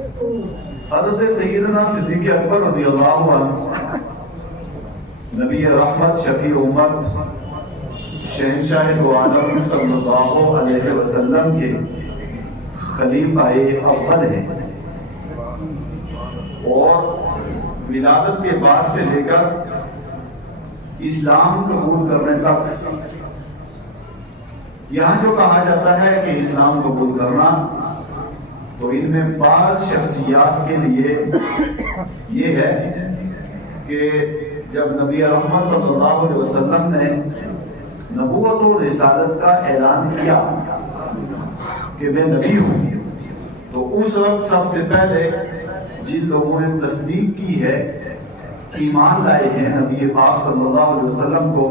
حضرت سیدنا صدیق اکبر رضی اللہ عنہ نبی رحمت، شفیع امت، شہنشاہ دو عالم صلی اللہ علیہ وسلم کے خلیفہ اول ہیں، اور ولادت کے بعد سے لے کر اسلام قبول کرنے تک یہاں جو کہا جاتا ہے کہ اسلام قبول کرنا، تو ان میں بعض شخصیات کے لیے یہ ہے کہ جب نبی رحمت صلی اللہ علیہ وسلم نے نبوت و رسالت کا اعلان کیا کہ میں نبی ہوں، تو اس وقت سب سے پہلے جن لوگوں نے تصدیق کی ہے، ایمان لائے ہیں، نبی پاک صلی اللہ علیہ وسلم کو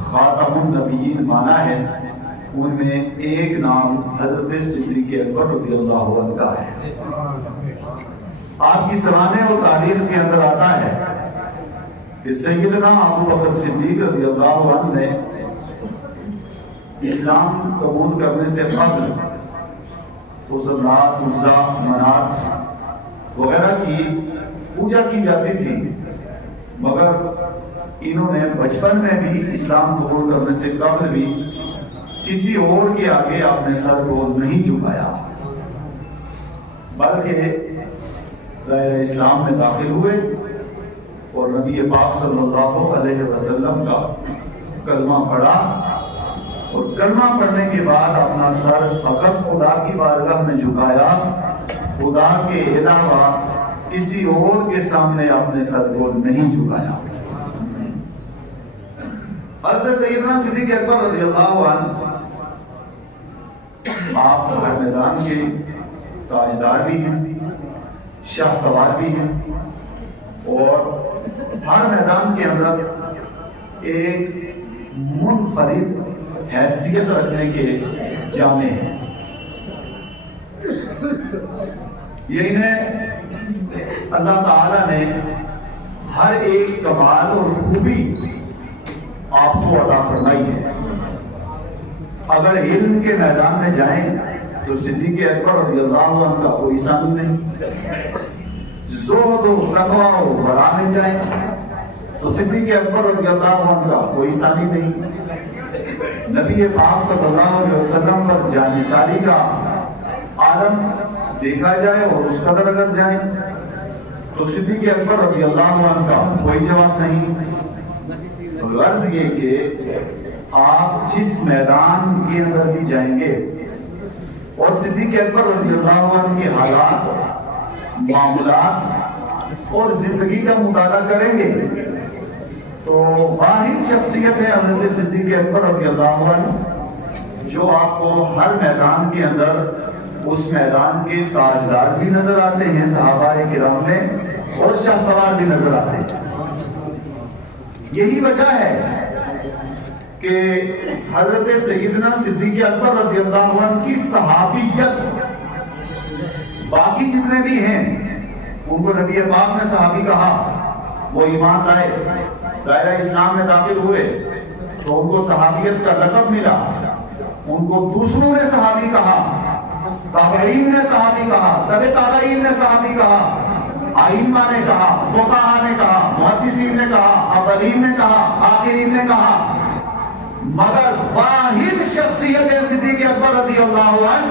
خاتم النبیین مانا ہے، ان میں ایک نام حضرت صدیق اکبر رضی اللہ عنہ کا ہے۔ آپ کی سوانح اور تاریخ کے اندر آتا ہے کہ سیدنا ابو بکر صدیق رضی اللہ عنہ نے اسلام قبول کرنے سے قبل اس لات، عزا، منات وغیرہ کی پوجا کی جاتی تھی، مگر انہوں نے بچپن میں بھی اسلام قبول کرنے سے قبل بھی کسی اور کے آگے اپنے سر کو نہیں جھکایا، بلکہ دائرہ اسلام میں داخل ہوئے اور نبی پاک صلی اللہ علیہ وسلم کا کلمہ پڑھا، اور کلمہ پڑھنے کے بعد اپنا سر فقط خدا کی بارگاہ میں جھکایا، خدا کے علاوہ کسی اور کے سامنے اپنے سر کو نہیں جھکایا۔ حضرت سیدنا صدیق اکبر رضی اللہ عنہ آپ ہر میدان کے تاجدار بھی ہیں، شاہ سوار بھی ہیں، اور ہر میدان کے اندر ایک منفرد حیثیت رکھنے کے جامع ہیں۔ یہ انہیں اللہ تعالیٰ نے ہر ایک کمال اور خوبی آپ کو عطا فرمائی ہے۔ اگر علم کے میدان میں جائیں تو صدیق اکبر رضی اللہ عنہ کا کوئی ثانی نہیں، زہد و تقویٰ و ورع میں جائیں تو صدیق اکبر رضی اللہ عنہ کا کوئی ثانی نہیں، نبی پاک صلی اللہ علیہ وسلم پر جانثاری کا عالم دیکھا جائے اور اس قدر اگر جائیں تو صدیق اکبر رضی اللہ عنہ کا کوئی جواب نہیں۔ غرض یہ کہ آپ جس میدان کے اندر بھی جائیں گے اور صدیق اکبر رضی اللہ عنہ کے حالات، معاملات اور زندگی کا مطالعہ کریں گے تو واحد شخصیت ہے حضرت صدیق اکبر رضی اللہ عنہ، جو آپ کو ہر میدان کے اندر اس میدان کے تاجدار بھی نظر آتے ہیں صحابہ کرام میں، اور شاہ سوار بھی نظر آتے ہیں۔ یہی وجہ ہے کہ حضرت سیدنا صدیق اکبر رضی اللہ عنہ کی صحابیت، باقی جتنے بھی ہیں ان کو نبی پاک نے صحابی کہا، وہ ایمان لائے، دائرہ اسلام میں داخل ہوئے تو ان کو صحابیت کا لقب ملا، ان کو دوسروں نے صحابی کہا، تابعین نے صحابی کہا، تبع تابعین نے صحابی کہا، ائمہ نے کہا، فقہا نے کہا، محدثین نے کہا، اولین نے کہا، آخرین نے کہا، مگر واحد شخصیت ہے صدیق اکبر رضی اللہ عنہ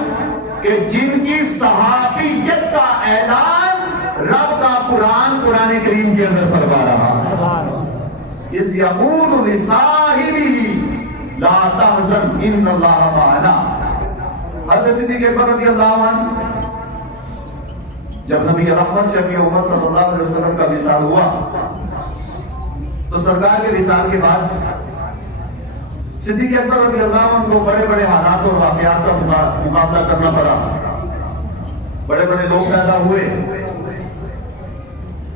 کہ جن کی صحابیت کا اعلان رب کا قرآن کریم کے اندر فرما رہا، اذ یقول لصاحبہ لا تحزن ان اللہ معنا۔ حضرت صدیق اکبر رضی اللہ عنہ جب نبی رحمت، شفیع امت صلی اللہ علیہ وسلم کا وصال ہوا تو سرکار کے وصال کے بعد صدیق اکبر رضی اللہ عنہ کو بڑے بڑے حالات اور واقعات کا مقابلہ کرنا پڑا، بڑے بڑے لوگ پیدا ہوئے۔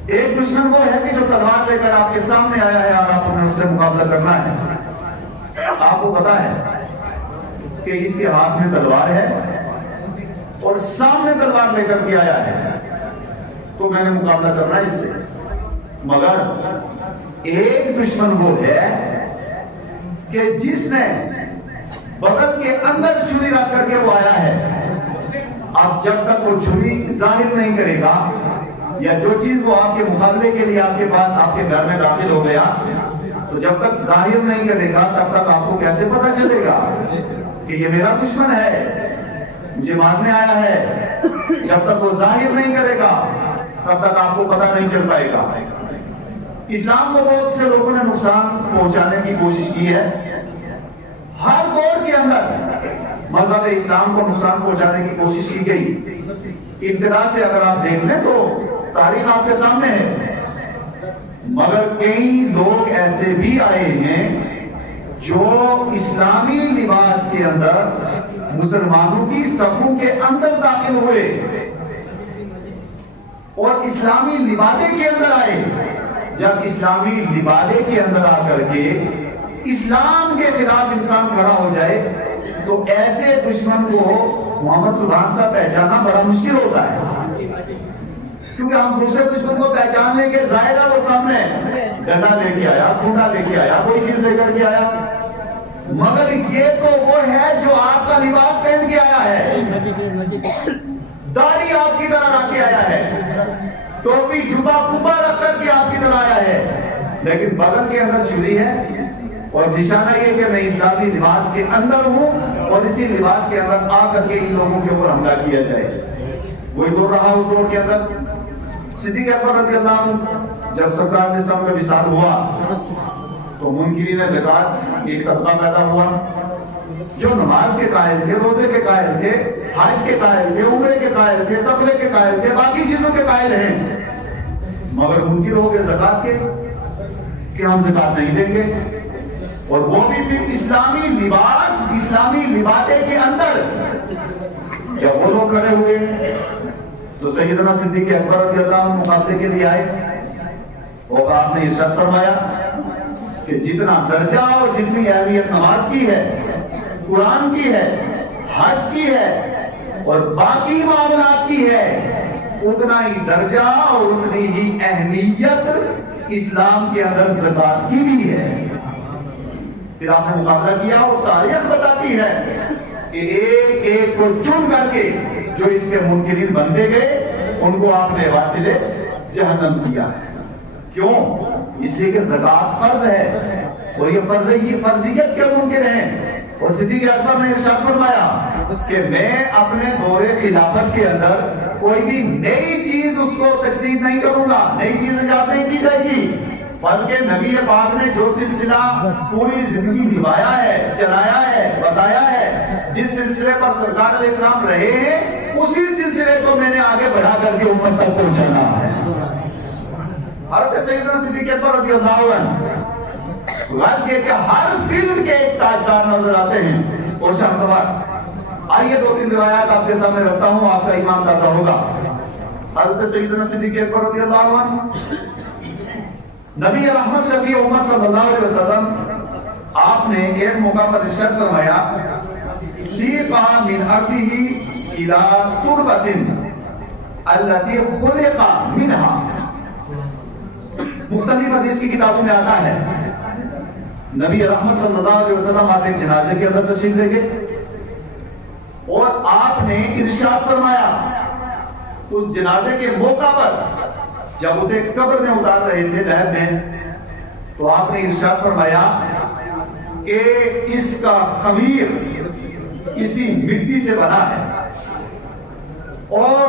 ایک دشمن وہ ہے کہ جو تلوار لے کر آپ کے سامنے آیا ہے اور آپ نے اس سے مقابلہ کرنا ہے۔ آپ کو پتا ہے کہ اس کے ہاتھ میں تلوار ہے اور سامنے تلوار لے کر کے آیا ہے، تو میں نے مقابلہ کرنا اس سے۔ مگر ایک دشمن وہ ہے کہ جس نے بغل کے اندر چھری رکھ کر کے وہ آیا ہے، اب جب تک وہ چھری ظاہر نہیں کرے گا یا جو چیز وہ آپ کے مقابلے کے لیے آپ کے پاس آپ کے گھر میں داخل ہو گیا تو جب تک ظاہر نہیں کرے گا تب تک آپ کو کیسے پتا چلے گا کہ یہ میرا دشمن ہے مجھے مارنے آیا ہے؟ جب تک وہ ظاہر نہیں کرے گا تب تک آپ کو پتا نہیں چل پائے گا۔ اسلام کو بہت سے لوگوں نے نقصان پہنچانے کی کوشش کی ہے، ہر دور کے اندر مذہب اسلام کو نقصان پہنچانے کی کوشش کی گئی۔ ابتدا سے اگر آپ دیکھ لیں تو تاریخ آپ کے سامنے ہے، مگر کئی لوگ ایسے بھی آئے ہیں جو اسلامی لباس کے اندر مسلمانوں کی صفوں کے اندر داخل ہوئے اور اسلامی لبادے کے اندر آئے۔ جب اسلامی لبادے کے اندر آ کر کے اسلام کے خلاف انسان کھڑا ہو جائے تو ایسے دشمن کو محمد سبحان صاحب پہچاننا بڑا مشکل ہوتا ہے، کیونکہ ہم دوسرے دشمن کو پہچان لیں گے ظاہرہ وہ سامنے ڈنڈا لے کے آیا، پھونڈا لے کے آیا، کوئی چیز لے کر کے آیا، مگر یہ تو وہ ہے جو آپ کا لباس پہن کے آیا ہے، داڑھی آپ کی طرح رکھ کے آیا ہے، ٹوپی جبا کبا رکھ کر کے آپ کی طرح آیا ہے، لیکن بدن کے اندر چھری ہے اور نشانہ یہ کہ میں اسلامی لباس کے اندر ہوں اور اسی لباس کے اندر آ کر کے ان لوگوں کے اوپر حملہ کیا جائے۔ وہی دور رہا اس دور کے اندر۔ صدیق اکبر رضی اللہ عنہ جب سرکار علیہ السلام کا وصال ہوا تو منکرین زکات ایک طبقہ پیدا ہوا جو نماز کے قائل تھے، روزے کے قائل تھے، حج کے قائل تھے، عمرے کے قائل تھے، تقوی کے قائل تھے، باقی چیزوں کے قائل ہیں، مگر منکر ہو گئے زکات کے کہ ہم زکات نہیں دیں گے، اور وہ بھی پھر اسلامی لباس، اسلامی لبادے کے اندر۔ جب وہ لوگ کھڑے ہوئے تو سیدنا صدیق اکبر رضی اللہ عنہ مقابلے کے لیے آئے اور آپ نے ارشاد فرمایا کہ جتنا درجہ اور جتنی اہمیت نماز کی ہے، قرآن کی ہے، حج کی ہے اور باقی معاملات کی ہے، اتنا ہی درجہ اور اتنی ہی اہمیت اسلام کے اندر زکات کی بھی ہے۔ پھر آپ نے مقابلہ کیا اور تاریخ بتاتی ہے کہ ایک ایک کو چن کر کے جو اس کے منکرین بنتے گئے ان کو آپ نے واصل جہنم کیا۔ کیوں؟ اس لیے کہ زکات فرض ہے اور یہ فرضیت کے منکر ہیں۔ اور صدیق اکبر نے ارشاد فرمایا کہ میں اپنے دور خلافت کے اندر کوئی بھی نئی چیز اس کو تجدید نہیں کروں گا، نئی چیز ایجاد نہیں کی جائے گی، بلکہ نبی پاک نے جو سلسلہ پوری زندگی نبھایا ہے، چلایا ہے، بتایا ہے، جس سلسلے پر سرکار علیہ السلام رہے ہیں اسی سلسلے کو میں نے آگے بڑھا کر کے امت تک پہنچانا ہے۔ حضرت سیدنا صدیق اکبر رضی اللہ عنہ غرض یہ کہ ہر فیلڈ کے ایک تاجدار نظر آتے ہیں اور شاہ سوار۔ آئیے دو تین روایات آپ کے سامنے رکھتا ہوں، آپ کا ایمان تازہ ہوگا۔ حضرت سیدنا صدیق اکبر رضی اللہ عنہ نبی رحمت شفیع امت صلی اللہ علیہ وسلم آپ نے ایک موقع پر ارشاد فرمایا سیقا من ارضہ الی تربۃ التی خلق منها۔ مختلف حدیث کی کتابوں میں آتا ہے نبی رحمت صلی اللہ علیہ وسلم آپ ایک جنازے کے اندر تشریف لے گئے اور آپ نے ارشاد فرمایا اس جنازے کے موقع پر جب اسے قبر میں اتار رہے تھے لحد میں تو آپ نے ارشاد فرمایا کہ اس کا خمیر کسی مٹی سے بنا ہے اور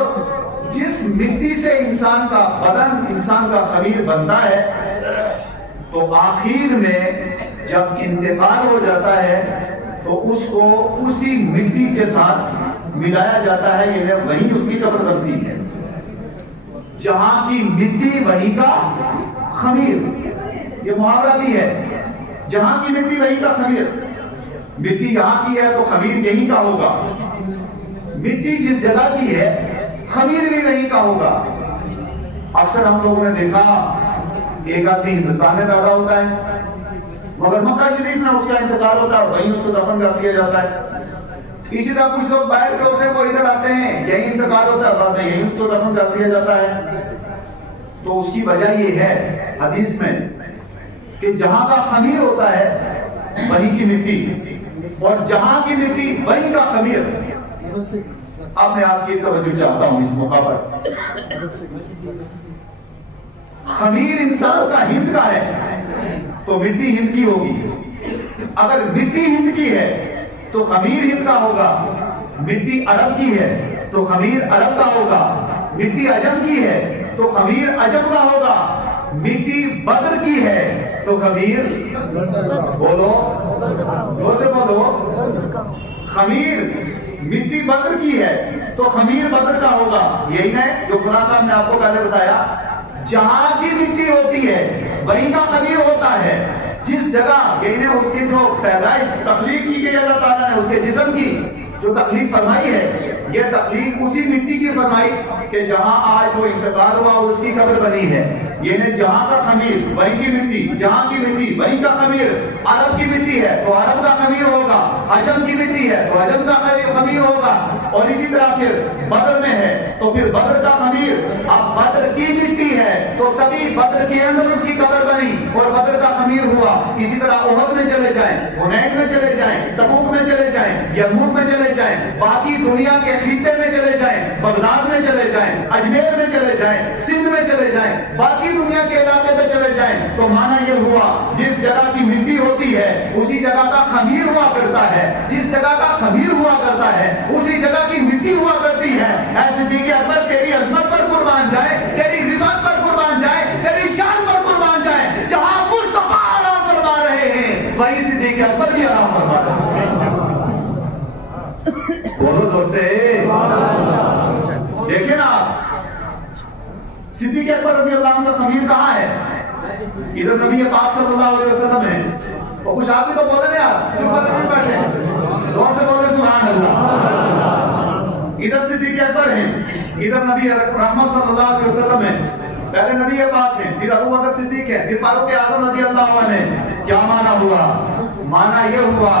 جس مٹی سے انسان کا بدن، انسان کا خمیر بنتا ہے تو آخر میں جب انتقال ہو جاتا ہے تو اس کو اسی مٹی کے ساتھ ملایا جاتا ہے، یعنی وہی اس کی قبر بنتی ہے۔ جہاں کی مٹی وہی کا خمیر، یہ محاورہ بھی ہے، جہاں کی مٹی وہی کا خمیر۔ مٹی یہاں کی ہے تو خمیر یہی کا ہوگا، مٹی جس جگہ کی ہے خمیر بھی وہی کا ہوگا۔ اکثر ہم لوگوں نے دیکھا ایک آدمی ہندوستان میں پیدا ہوتا ہے مگر مکہ شریف میں اس کا انتقال ہوتا ہے، وہیں اس کو دفن کر دیا جاتا ہے۔ اسی طرح کچھ لوگ باہر کے ہوتے ہیں وہ ادھر آتے ہیں، یہی انتقال ہوتا ہے، بعد میں یہی اس کو دفن کر دیا جاتا ہے۔ تو اس کی وجہ یہ ہے حدیث میں کہ جہاں کا خمیر ہوتا ہے وہی کی مٹی اور جہاں کی مٹی وہی کا خمیر۔ اب میں آپ کی توجہ چاہتا ہوں اس موقع پر. خمیر انسان کا ہند کا ہے تو مٹی ہند کی ہوگی. اگر مٹی ہند کی ہے تو خمیر ہند کا ہوگا. مٹی عرب کی ہے تو خمیر عرب کا ہوگا. مٹی عجم کی ہے تو خمیر عجم کا ہوگا. مٹی بدر کی ہے تو خمیر بولو دو سے بولو. خمیر مٹی بدر کی ہے تو خمیر بدر کا ہوگا. یہی ہے جو خدا صاحب نے آپ کو پہلے بتایا. جہاں کی مٹی ہوتی ہے وہیں کا خمیر ہوتا ہے. جس جگہ یہی نے اس کی جو پیدائش تخلیق کی گئی اللہ تعالیٰ نے اس کے جسم کی جو تخلیق فرمائی ہے یہ تخلیق اسی مٹی کی فرمائی کہ جہاں آج وہ انتقال ہوا اس کی قبر بنی ہے. یعنی جہاں کا خمیر وہیں کی مٹی, جہاں کی مٹی وہیں کا خمیر. عرب کی مٹی ہے تو عرب کا خمیر ہوگا. عجم کی مٹی ہے تو عجم کا خمیر ہوگا. اور اسی طرح پھر بدر میں ہے تو پھر بدر کا خمیر. اب بدر کی مٹی ہے تو تبھی بدر کے اندر اس کی قبر بنی اور بدر کا خمیر ہوا. اسی طرح احد میں چلے جائیں, حنین میں چلے جائیں, تبوک میں چلے جائیں, یرموک میں چلے جائیں, باقی دنیا کے خطے میں چلے جائیں, بغداد میں چلے جائیں, اجمیر میں چلے جائیں, سندھ میں چلے جائیں, باقی دنیا کے علاقے میں چلے جائیں تو معنی یہ ہوا جس جگہ کی مٹی ہوتی ہے اسی جگہ کا خمیر ہوا کرتا ہے. جس جگہ کا خمیر ہوا کرتا ہے اسی جگہ کی مٹی ہوا کرتی ہے. اے صدیق اکبر تیری عظمت پر قربان جائے, تیری رفعت پر قربان جائے, تیری شان پر قربان جائے. جہاں مصطفیٰ آرام فرما رہے ہیں وہی صدیق اکبر بھی آرام فرما رہے ہیں. بولو زور سے. دیکھیں نا صدیق اکبر رضی اللہ عنہ کا خمیر کہاں ہے؟ ادھر نبی پاک صلی اللہ علیہ وسلم ہے. اور کچھ آپ بھی تو بولے نا یار, چپ کر کے بیٹھے, زور سے بولے سبحان اللہ. ادھر صدیق اکبر ہیں, ادھر نبی رحمت صلی اللہ علیہ وسلم ہے. پہلے نبی پاک ہیں, پھر ابو بکر صدیق ہے, پھر فاروق اعظم رضی اللہ عنہ. کیا معنی ہوا؟ معنی یہ ہوا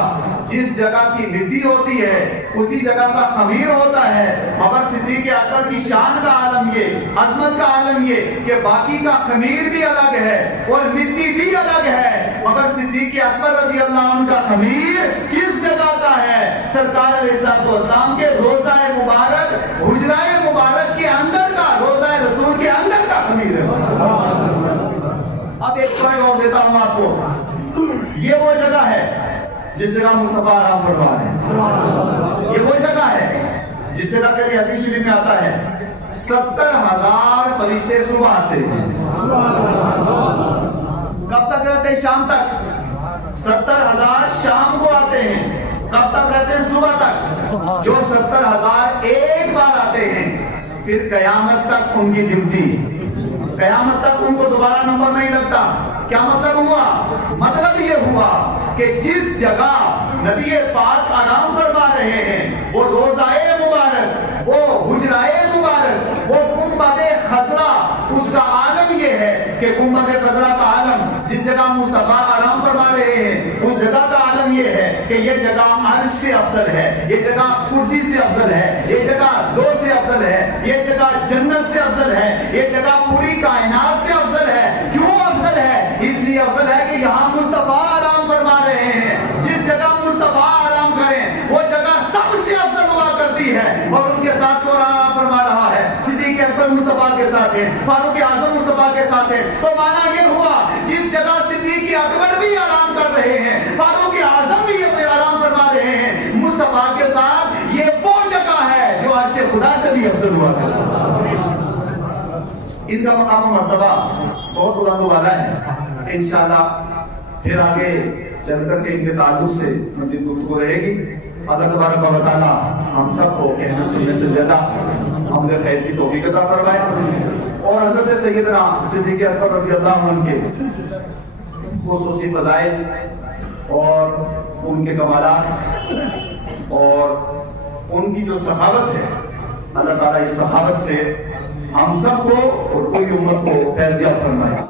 جس جگہ کی مٹی ہوتی ہے اسی جگہ کا خمیر ہوتا ہے. مگر صدیق اکبر کی شان کا عالم یہ, عظمت کا عالم یہ کہ باقی کا خمیر بھی الگ ہے اور مٹی بھی الگ ہے. مگر صدیق اکبر رضی اللہ عنہ کا خمیر کس جگہ کا ہے؟ سرکار علیہ السلام کے روضہ مبارک, حجرہ مبارک کے اندر کا, روضہ رسول کے اندر کا خمیر ہے. اب ایک پوائنٹ اور دیتا ہوں آپ کو. یہ وہ جگہ ہے جس جگہ مصطفیٰ آرام فرما رہے ہیں. یہ وہ جگہ ہے جس جگہ کے لیے حدیث شریف میں آتا ہے 70,000 فرشتے صبح آتے ہیں. کب تک رہتے ہیں؟ شام تک. 70,000 شام کو آتے ہیں. کب تک رہتے ہیں؟ صبح تک. جو 70,000 ایک بار آتے ہیں پھر قیامت تک ان کی ڈیوٹی, قیامت تک ان کو دوبارہ نمبر نہیں لگتا. کیا مطلب ہوا؟ مطلب یہ ہوا کہ جس جگہ نبی پاک آرام فرما رہے ہیں وہ روضہ مبارک, وہ حجرہ مبارک, وہ گنبد خضرا, اس کا عالم یہ ہے کہ گنبد خضرا کا عالم جس جگہ مصطفیٰ آرام فرما رہے ہیں اس جگہ کا عالم یہ ہے کہ یہ جگہ عرش سے افضل ہے, یہ جگہ کرسی سے افضل ہے, یہ جگہ لو سے افضل ہے, یہ جگہ جنت سے افضل ہے, یہ جگہ پوری کائنات سے افضل ہے. کیوں افضل ہے؟ اس لیے افضل ہے کہ یہاں مصطفیٰ آرام فرما رہے ہیں. جس جگہ مصطفیٰ آرام کریں وہ جگہ سب سے افضل ہوا کرتی ہے. اور ان کے ساتھ کون آرام فرما رہا ہے؟ صدیق اکبر مصطفیٰ کے ساتھ ہے, فاروق اعظم مصطفیٰ کے ساتھ ہے. تو معنی یہ ہوا جس جگہ صدیق اکبر بھی آرام کر رہے ہیں, فاروق اعظم بھی آرام فرما رہے ہیں, مصطفیٰ کے ساتھ یہ وہ جگہ ہے جو عرش خدا سے بھی افضل ہوا کرتی ہے. ان کا مقام و مرتبہ بہت بلند و بالا ہے. انشاءاللہ پھر آگے چل کر کے ان کے تعلق سے مزید گفتگو رہے گی. اللہ تبارک و تعالی ہم سب کو کہنے سننے سے زیادہ عمل خیر کی توفیق عطا فرمائے اور حضرت سیدنا صدیق اکبر رضی اللہ عنہ کے خصوصی فضائل اور ان کے کمالات اور ان کی جو سخاوت ہے, اللہ تعالیٰ اس سخاوت سے ہم سب کو اور کوئی امت کو فیض یاب فرمائے.